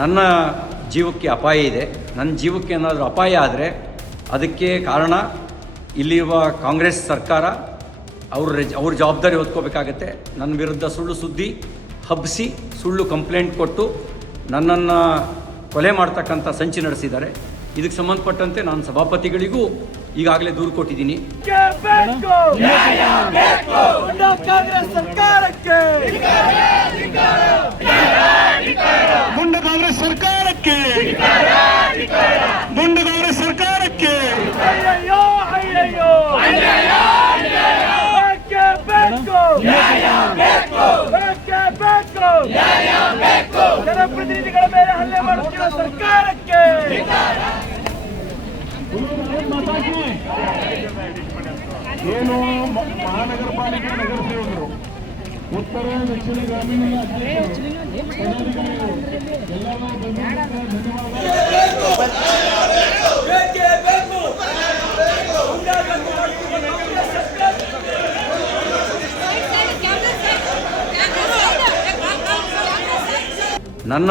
ನನ್ನ ಜೀವಕ್ಕೆ ಅಪಾಯ ಇದೆ. ನನ್ನ ಜೀವಕ್ಕೆ ಏನಾದರೂ ಅಪಾಯ ಆದರೆ ಅದಕ್ಕೆ ಕಾರಣ ಇಲ್ಲಿರುವ ಕಾಂಗ್ರೆಸ್ ಸರ್ಕಾರ ಅವ್ರ ಅವ್ರ ಜವಾಬ್ದಾರಿ ಹೊತ್ಕೋಬೇಕಾಗತ್ತೆ. ನನ್ನ ವಿರುದ್ಧ ಸುಳ್ಳು ಸುದ್ದಿ ಹಬ್ಬಿಸಿ ಸುಳ್ಳು ಕಂಪ್ಲೇಂಟ್ ಕೊಟ್ಟು ನನ್ನನ್ನು ಕೊಲೆ ಮಾಡ್ತಕ್ಕಂಥ ಸಂಚು ನಡೆಸಿದ್ದಾರೆ. ಇದಕ್ಕೆ ಸಂಬಂಧಪಟ್ಟಂತೆ ನಾನು ಸಭಾಪತಿಗಳಿಗೂ ಈಗಾಗಲೇ ದೂರು ಕೊಟ್ಟಿದ್ದೀನಿ ಗುಂಡಾ ಕಾಂಗ್ರೆಸ್ ಸರ್ಕಾರಕ್ಕೆ ಗುಂಡ ಕಾಂಗ್ರೆಸ್ ಸರ್ಕಾರಕ್ಕೆ ಗುಂಡ ಕಾಂಗ್ರೆಸ್ ಸರ್ಕಾರಕ್ಕೆ ಅಯ್ಯಯ್ಯೋ ಅಯ್ಯಯ್ಯೋ ಬೇಕೇ ಬೇಕು ಬೇಕೇ ಬೇಕು ಜನಪ್ರತಿನಿಧಿಗಳ ಮೇಲೆ ಹಲ್ಲೆ ಮಾಡುತ್ತಿರುವ ಸರ್ಕಾರಕ್ಕೆ. ಏನು ಮಹಾನಗರ ಪಾಲಿಕೆ ನಗರ ಸೇವಕರು ಉತ್ತರ ದಕ್ಷಿಣ ಗ್ರಾಮೀಣ ಪದಾಧಿಕಾರಿಗಳು ಎಲ್ಲರೂ ಬಂದಿದ್ದಕ್ಕೆ ಧನ್ಯವಾದ ನನ್ನ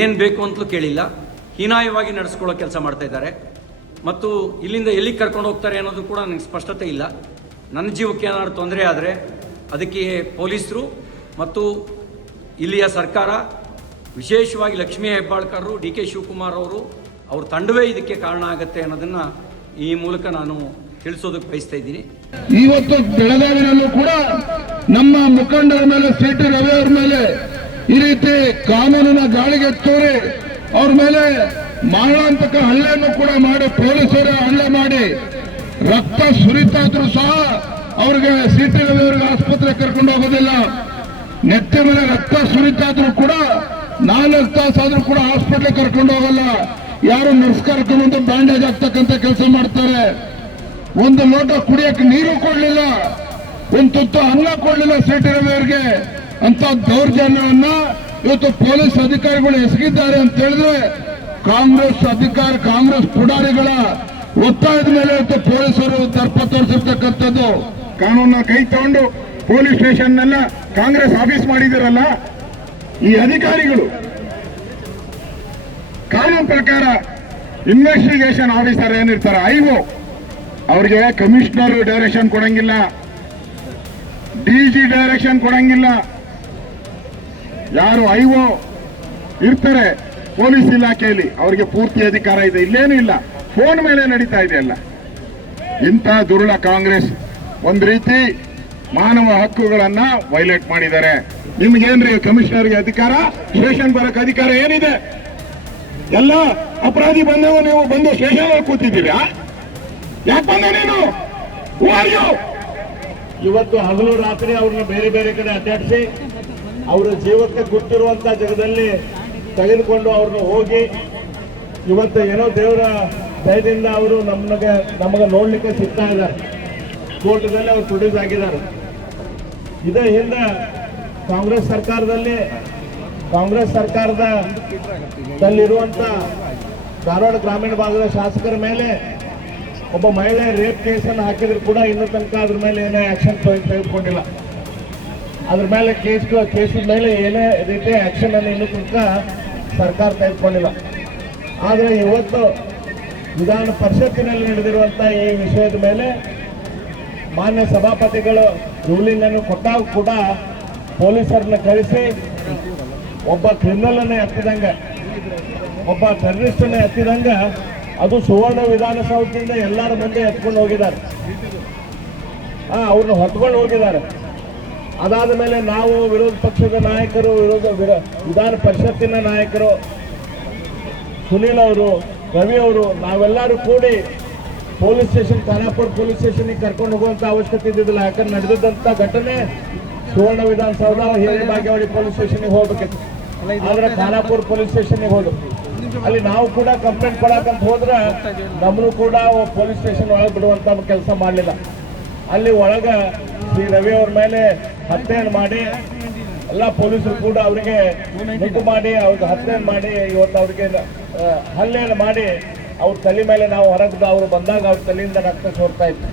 ಏನು ಬೇಕು ಅಂತಲೂ ಕೇಳಿಲ್ಲ. ಹೀನಾಯವಾಗಿ ನಡೆಸ್ಕೊಳ್ಳೋ ಕೆಲಸ ಮಾಡ್ತಾ ಇದ್ದಾರೆ. ಮತ್ತು ಇಲ್ಲಿಂದ ಎಲ್ಲಿಗೆ ಕರ್ಕೊಂಡು ಹೋಗ್ತಾರೆ ಅನ್ನೋದು ಕೂಡ ನನಗೆ ಸ್ಪಷ್ಟತೆ ಇಲ್ಲ. ನನ್ನ ಜೀವಕ್ಕೆ ಏನಾದರೂ ತೊಂದರೆ ಆದರೆ ಅದಕ್ಕೆ ಪೊಲೀಸರು ಮತ್ತು ಇಲ್ಲಿಯ ಸರ್ಕಾರ, ವಿಶೇಷವಾಗಿ ಲಕ್ಷ್ಮೀ ಹೆಬ್ಬಾಳ್ಕರ್ರು, ಡಿ ಕೆ ಶಿವಕುಮಾರ್ ಅವರು, ಅವ್ರ ತಂಡವೇ ಇದಕ್ಕೆ ಕಾರಣ ಆಗುತ್ತೆ ಅನ್ನೋದನ್ನು ಈ ಮೂಲಕ ನಾನು ತಿಳಿಸೋದಕ್ಕೆ ಬಯಸ್ತಾ ಇದ್ದೀನಿ. ಇವತ್ತು ಬೆಳಗಾವಿನಲ್ಲೂ ಕೂಡ ನಮ್ಮ ಮುಖಂಡರ ಮೇಲೆ ಸಿ ಟಿ ರವಿ ಅವ್ರ ಮೇಲೆ ಈ ರೀತಿ ಕಾನೂನಿನ ಗಾಳಿಗೆ ತೋರಿ ಅವ್ರ ಮೇಲೆ ಮಾರಣಾಂತಕ ಹಲ್ಲೆಯನ್ನು ಕೂಡ ಮಾಡಿ ಪೊಲೀಸರು ಹಲ್ಲೆ ಮಾಡಿ ರಕ್ತ ಸುರಿತಾ ಇದ್ರು ಸಹ ಅವ್ರಿಗೆ ಸಿಟಿ ರವಿ ಅವ್ರಿಗೆ ಆಸ್ಪತ್ರೆ ಕರ್ಕೊಂಡು ಹೋಗೋದಿಲ್ಲ. ನೆತ್ತಿ ಮೇಲೆ ರಕ್ತ ಸುರಿತಾ ಇದ್ರು ಕೂಡ ನಾಲ್ಕು ತಾಸಾದ್ರೂ ಕೂಡ ಹಾಸ್ಪಿಟ್ಲಿಗೆ ಕರ್ಕೊಂಡು ಹೋಗಲ್ಲ. ಯಾರು ನರ್ಸ್ ಕರ್ಕೊಂಡು ಬ್ಯಾಂಡೇಜ್ ಆಗ್ತಕ್ಕಂಥ ಕೆಲಸ ಮಾಡ್ತಾರೆ. ಒಂದು ಲೋಟ ಕುಡಿಯಕ್ಕೆ ನೀರು ಕೊಡ್ಲಿಲ್ಲ. ಒಂದು ತುತ್ತು ಅನ್ನ ಕೊಡ್ಲಿಲ್ಲ ಸಿಟಿ ರವಿಯವರಿಗೆ. ಅಂತ ದೌರ್ಜನ್ಯವನ್ನ ಇವತ್ತು ಪೊಲೀಸ್ ಅಧಿಕಾರಿಗಳು ಎಸಗಿದ್ದಾರೆ ಅಂತ ಹೇಳಿದ್ರೆ ಕಾಂಗ್ರೆಸ್ ಅಧಿಕಾರ, ಕಾಂಗ್ರೆಸ್ ಪುಡಾರಿಗಳ ಒತ್ತಾಯದ ಮೇಲೆ ಇವತ್ತು ಪೊಲೀಸರು ದರ್ಪ ತೋರಿಸಿರ್ತಕ್ಕಂಥದ್ದು. ಕಾನೂನ ಕೈ ತಗೊಂಡು ಪೊಲೀಸ್ ಸ್ಟೇಷನ್ ನೆಲ್ಲ ಕಾಂಗ್ರೆಸ್ ಆಫೀಸ್ ಮಾಡಿದಿರಲ್ಲ ಈ ಅಧಿಕಾರಿಗಳು ಕಾನೂನು ಪ್ರಕಾರ ಇನ್ವೆಸ್ಟಿಗೇಷನ್ ಆಫೀಸರ್ ಏನಿರ್ತಾರೆ, ಐಒ, ಅವ್ರಿಗೆ ಕಮಿಷನರ್ ಡೈರೆಕ್ಷನ್ ಕೊಡಂಗಿಲ್ಲ ಡಿ ಜಿ ಡೈರೆಕ್ಷನ್ ಕೊಡಂಗಿಲ್ಲ ಯಾರು ಐಒ ಇರ್ತಾರೆ ಪೊಲೀಸ್ ಇಲಾಖೆಯಲ್ಲಿ, ಅವರಿಗೆ ಪೂರ್ತಿ ಅಧಿಕಾರ ಇದೆ. ಇಲ್ಲೇನೂ ಇಲ್ಲ. ಫೋನ್ ಮೇಲೆ ನಡೀತಾ ಇದೆ ಅಲ್ಲ ಇಂಥ ದುರುಳ ಕಾಂಗ್ರೆಸ್ ಒಂದು ರೀತಿ ಮಾನವ ಹಕ್ಕುಗಳನ್ನ ವೈಲೇಟ್ ಮಾಡಿದ್ದಾರೆ. ನಿಮ್ಗೇನ್ರಿ ಕಮಿಷನರ್ಗೆ ಅಧಿಕಾರ? ಸ್ಟೇಷನ್ ಬರಕ್ ಅಧಿಕಾರ ಏನಿದೆ? ಎಲ್ಲ ಅಪರಾಧಿ ಬಂದವ, ನೀವು ಬಂದು ಸ್ಟೇಷನ್ ಕೂತಿದ್ದೀರಾ? ಯಾಕೆ ಬಂದ ನೀನು? ಇವತ್ತು ಹಗಲು ರಾತ್ರಿ ಅವ್ರನ್ನ ಬೇರೆ ಬೇರೆ ಕಡೆ ಅಡ್ಡಾಡಿಸಿ ಅವರ ಜೀವಕ್ಕೆ ಗೊತ್ತಿರುವಂತ ಜಾಗದಲ್ಲಿ ತೆಗೆದುಕೊಂಡು ಅವ್ರನ್ನ ಹೋಗಿ ಇವತ್ತು ಏನೋ ದೇವರ ದಯದಿಂದ ಅವರು ನಮಗೆ ನಮಗೆ ನೋಡ್ಲಿಕ್ಕೆ ಸಿಗ್ತಾ ಇದ್ದಾರೆ. ಕೋರ್ಟ್ದಲ್ಲಿ ಅವ್ರು ಪ್ರೊಡ್ಯೂಸ್ ಆಗಿದ್ದಾರೆ ಇದೇ ಹಿಂದೆ ಕಾಂಗ್ರೆಸ್ ಸರ್ಕಾರದಲ್ಲಿ ಕಾಂಗ್ರೆಸ್ ಸರ್ಕಾರದ ದಲ್ಲಿರುವಂತ ಧಾರವಾಡ ಗ್ರಾಮೀಣ ಭಾಗದ ಶಾಸಕರ ಮೇಲೆ ಒಬ್ಬ ಮಹಿಳೆ ರೇಪ್ ಕೇಸನ್ನು ಹಾಕಿದ್ರು ಕೂಡ ಇನ್ನೂ ತನಕ ಅದ್ರ ಮೇಲೆ ಏನೇ ಆಕ್ಷನ್ ತೆಗೆದುಕೊಂಡಿಲ್ಲ. ಅದ್ರ ಮೇಲೆ ಕೇಸ್ ಕೇಸಿನ ಮೇಲೆ ಏನೇ ರೀತಿ ಆಕ್ಷನ್ ಅನ್ನು ಇನ್ನೂ ಕೂಡ ಸರ್ಕಾರ ತೆಗೆದುಕೊಂಡಿಲ್ಲ. ಆದರೆ ಇವತ್ತು ವಿಧಾನ ಪರಿಷತ್ತಿನಲ್ಲಿ ನಡೆದಿರುವಂಥ ಈ ವಿಷಯದ ಮೇಲೆ ಮಾನ್ಯ ಸಭಾಪತಿಗಳು ರೂಲಿಂಗ್ ಅನ್ನು ಕೊಟ್ಟಾಗ ಕೂಡ ಪೊಲೀಸರನ್ನ ಕಳಿಸಿ ಒಬ್ಬ ಕ್ರಿಮಿನಲ್ ಅನ್ನ ಎತ್ತಿದಂಗ, ಒಬ್ಬ ಟೆರರಿಸ್ಟ್ ಅನ್ನ ಎತ್ತಿದಂಗ ಅದು ಸುವರ್ಣ ವಿಧಾನಸೌಧದಿಂದ ಎಲ್ಲರ ಮುಂದೆ ಎತ್ಕೊಂಡು ಹೋಗಿದ್ದಾರೆ. ಆ, ಅವ್ರನ್ನ ಹೊತ್ಕೊಂಡು ಹೋಗಿದ್ದಾರೆ. ಅದಾದ ಮೇಲೆ ನಾವು ವಿರೋಧ ಪಕ್ಷದ ನಾಯಕರು, ವಿರೋಧ ವಿರ- ವಿಧಾನ ಪರಿಷತ್ತಿನ ನಾಯಕರು, ಸುನೀಲ್ ಅವರು, ರವಿ ಅವರು, ನಾವೆಲ್ಲರೂ ಕೂಡಿ ಪೊಲೀಸ್ ಸ್ಟೇಷನ್ ಖಾನಾಪುರ ಪೊಲೀಸ್ ಸ್ಟೇಷನ್ಗೆ ಕರ್ಕೊಂಡು ಹೋಗುವಂಥ ಅವಶ್ಯಕತೆ ಇದ್ದಿದ್ದಿಲ್ಲ. ಯಾಕಂದ್ರೆ ನಡೆದಿದ್ದಂಥ ಘಟನೆ ಸುವರ್ಣ ವಿಧಾನಸೌಧ, ಹಿರಿಯ ಭಾಗ್ಯವಾಡಿ ಪೊಲೀಸ್ ಸ್ಟೇಷನ್ಗೆ ಹೋಗ್ಬೇಕಿತ್ತು. ಆದ್ರೆ ಖಾನಾಪುರ ಪೊಲೀಸ್ ಸ್ಟೇಷನ್ಗೆ ಹೋದ್ರು. ಅಲ್ಲಿ ನಾವು ಕೂಡ ಕಂಪ್ಲೇಂಟ್ ಕೊಡಕಂತ ಹೋದ್ರೆ ನಮ್ಮನ್ನು ಕೂಡ ಪೊಲೀಸ್ ಸ್ಟೇಷನ್ ಒಳಗೆ ಬಿಡುವಂತ ಕೆಲಸ ಮಾಡಲಿಲ್ಲ. ಅಲ್ಲಿ ಒಳಗ ಶ್ರೀ ರವಿ ಅವ್ರ ಮೇಲೆ ಹತ್ಯೆಯನ್ನು ಮಾಡಿ, ಎಲ್ಲ ಪೊಲೀಸರು ಕೂಡ ಅವರಿಗೆ ಮುಟ್ಟು ಮಾಡಿ, ಅವ್ರಿಗೆ ಹತ್ಯೆ ಮಾಡಿ, ಇವತ್ತು ಅವ್ರಿಗೆ ಹಲ್ಲೆಯನ್ನು ಮಾಡಿ ಅವ್ರ ತಲೆ ಮೇಲೆ ನಾವು ಹೊರಗಿದ ಅವರು ಬಂದಾಗ ಅವ್ರ ತಲೆಯಿಂದ ರಕ್ತ ಸೋರ್ತಾ ಇತ್ತು.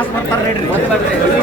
ಕಾಸು ಬರ್ತಾರೆ ನೋಡ್ರಿ